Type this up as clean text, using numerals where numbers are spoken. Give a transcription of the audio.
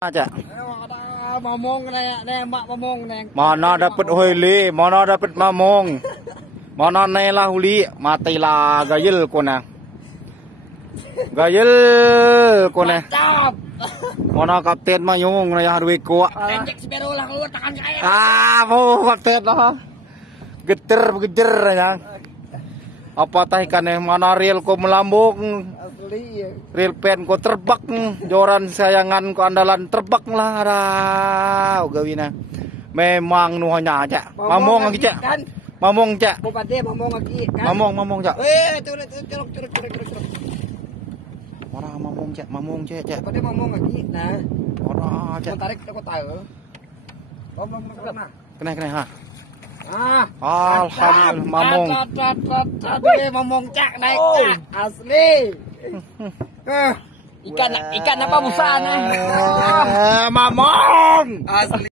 aja. Mamong nih, mak mamong nih. Mana dapat holi, mana dapat mamong. Mana nelah huli, matilah gayel kona. Gayel kona. Mana kapten mayung na harwe ko. Injek sepero lah keluar tangan saya. Mau kapten lah. Geter ya. Apa tah ikan mana rel ko melambung. Real pen ko terbak joran sayangan ko andalan terbak lah ada gawina memang nuhanya aja mamong lagi cak mamong cak bupati mamong lagi kan mamong cak curug mana mamong cak bupati mamong lagi nah mana cak tarik aku tahu kena ha alhamdulillah mamong cak naik asli ikan apa busana mamong asli